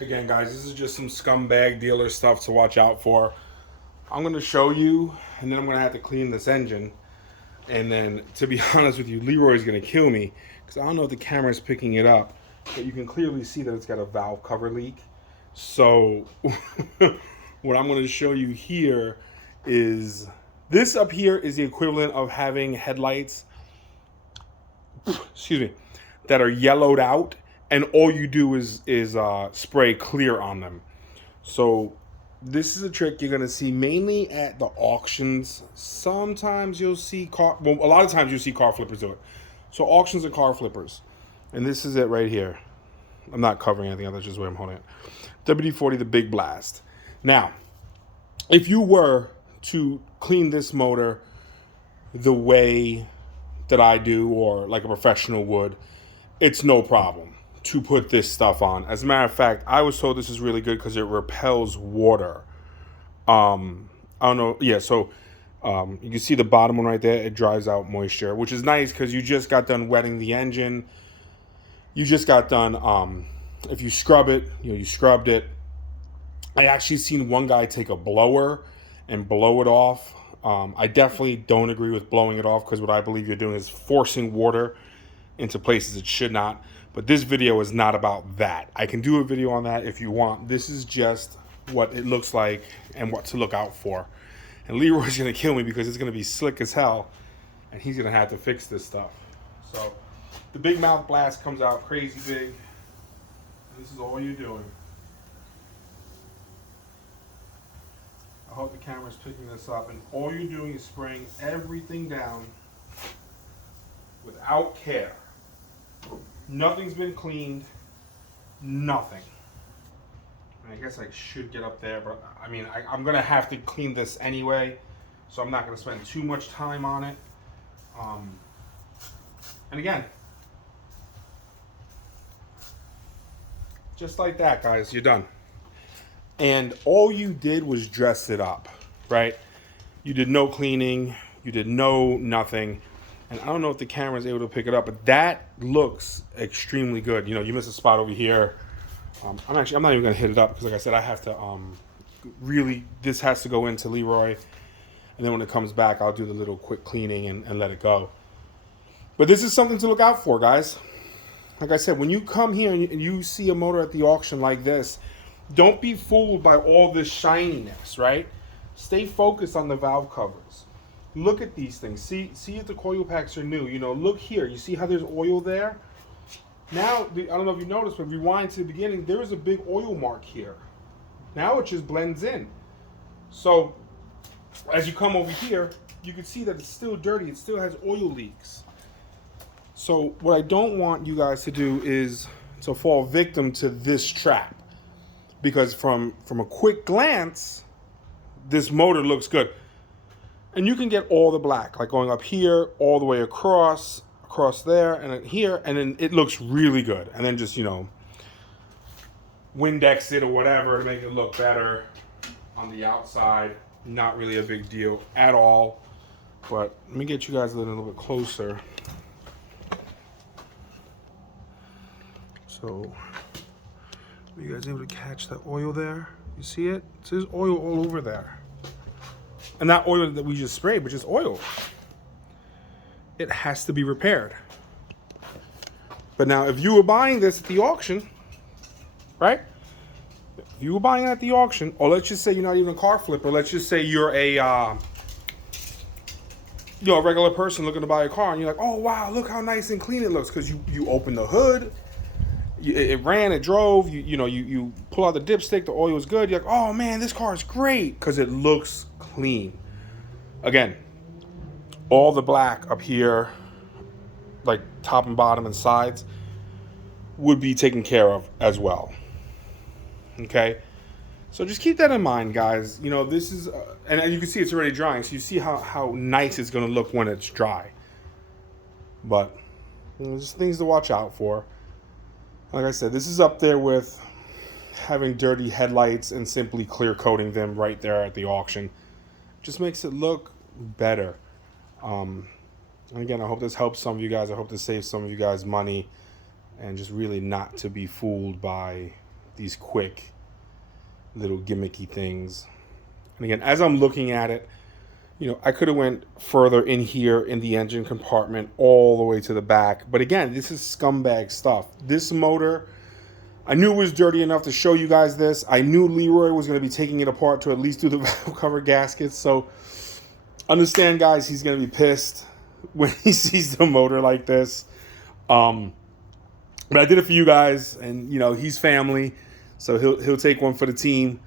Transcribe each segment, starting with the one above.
Again, guys, this is just some scumbag dealer stuff to watch out for. I'm going to show you, and then I'm going to have to clean this engine. And then, to be honest with you, Leroy's going to kill me because I don't know if the camera's picking it up, but you can clearly see that it's got a valve cover leak. So, what I'm going to show you here is this up here is the equivalent of having headlights, excuse me, that are yellowed out, and all you do is spray clear on them. So this is a trick you're gonna see mainly at the auctions. Sometimes you'll see a lot of times you'll see car flippers do it. So auctions and car flippers, and this is it right here. I'm not covering anything. That's just where I'm holding it. WD-40, the Big Blast. Now, if you were to clean this motor the way that I do, or like a professional would, it's no problem to put this stuff on. As a matter of fact, I was told this is really good because it repels water. I don't know. Yeah, so you can see the bottom one right there. It dries out moisture, which is nice because you just got done wetting the engine. You just got done. If you scrub it, you scrubbed it. I actually seen one guy take a blower and blow it off. I definitely don't agree with blowing it off because what I believe you're doing is forcing water into places it should not. But this video is not about that. I can do a video on that if you want. This is just what it looks like and what to look out for. And Leroy's gonna kill me because it's gonna be slick as hell, and he's gonna have to fix this stuff. So the Big Mouth Blast comes out crazy big. This is all you're doing. I hope the camera's picking this up, and all you're doing is spraying everything down without care. Nothing's been cleaned. Nothing. I guess I should get up there, but I mean, I'm going to have to clean this anyway, so I'm not going to spend too much time on it. And again, just like that, guys, you're done. And all you did was dress it up, right? You did no cleaning. You did nothing. And I don't know if the camera is able to pick it up, but that looks extremely good. You missed a spot over here. I'm not even going to hit it up because, like I said, I have to really, this has to go into Leroy. And then when it comes back, I'll do the little quick cleaning and let it go. But this is something to look out for, guys. Like I said, when you come here and you see a motor at the auction like this, don't be fooled by all this shininess, right? Stay focused on the valve covers. Look at these things. See if the coil packs are new. Look here. You see how there's oil there? Now, I don't know if you noticed, but rewind to the beginning, there is a big oil mark here. Now it just blends in. So, as you come over here, you can see that it's still dirty. It still has oil leaks. So, what I don't want you guys to do is to fall victim to this trap. Because from a quick glance, this motor looks good. And you can get all the black, like going up here, all the way across there, and then here, and then it looks really good. And then just, Windex it or whatever to make it look better on the outside. Not really a big deal at all. But let me get you guys a little bit closer. So, are you guys able to catch that oil there? You see it? There's oil all over there. And not oil that we just sprayed, but just oil. It has to be repaired. But now, if you were buying this at the auction, right? If you were buying it at the auction, or let's just say you're not even a car flipper, let's just say you're a regular person looking to buy a car, and you're like, oh wow, look how nice and clean it looks, because you open the hood, it ran, it drove, you pull out the dipstick, the oil is good, you're like, oh man, this car is great, because it looks clean. Again, all the black up here, like top and bottom and sides, would be taken care of as well. Okay? So just keep that in mind, guys. This is, and you can see it's already drying, so you see how nice it's going to look when it's dry. But there's things to watch out for. Like I said, this is up there with having dirty headlights and simply clear coating them right there at the auction. Just makes it look better. And again, I hope this helps some of you guys. I hope this saves some of you guys money, and just really not to be fooled by these quick little gimmicky things. And again, as I'm looking at it, I could have went further in here in the engine compartment all the way to the back. But again, this is scumbag stuff. This motor, I knew it was dirty enough to show you guys this. I knew Leroy was going to be taking it apart to at least do the valve cover gaskets. So understand, guys, he's going to be pissed when he sees the motor like this. But I did it for you guys, and he's family, so he'll take one for the team.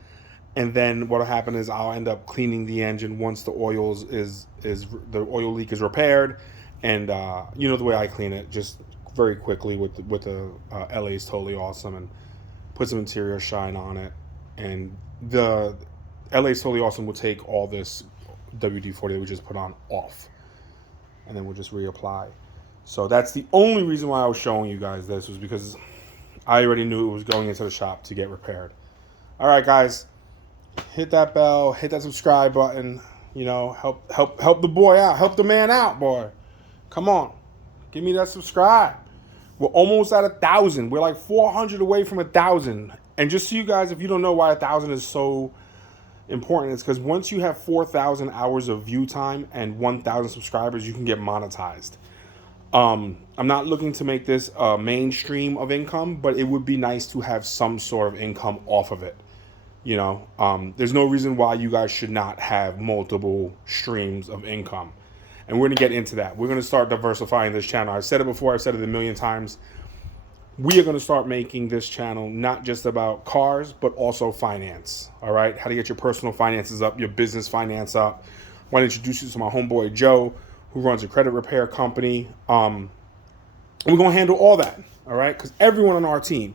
And then what'll happen is I'll end up cleaning the engine once the oil the oil leak is repaired, and the way I clean it, just very quickly with the LA's Totally Awesome, and put some interior shine on it. And the LA's Totally Awesome will take all this WD-40 that we just put on off, and then we'll just reapply. So that's the only reason why I was showing you guys this, was because I already knew it was going into the shop to get repaired. All right, guys. Hit that bell, hit that subscribe button, help the boy out, help the man out, boy. Come on, give me that subscribe. We're almost at 1,000. We're like 400 away from 1,000. And just so you guys, if you don't know why 1,000 is so important, it's because once you have 4,000 hours of view time and 1,000 subscribers, you can get monetized. I'm not looking to make this a mainstream of income, but it would be nice to have some sort of income off of it. There's no reason why you guys should not have multiple streams of income. And we're going to get into that. We're going to start diversifying this channel. I've said it before. I've said it a million times. We are going to start making this channel not just about cars, but also finance. All right? How to get your personal finances up, your business finance up. I want to introduce you to my homeboy, Joe, who runs a credit repair company. And we're going to handle all that. All right? Because everyone on our team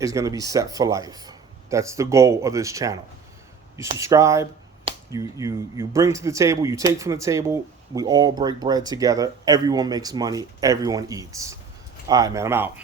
is going to be set for life. That's the goal of this channel. You subscribe, you bring to the table, you take from the table, we all break bread together, everyone makes money, everyone eats. All right, man, I'm out.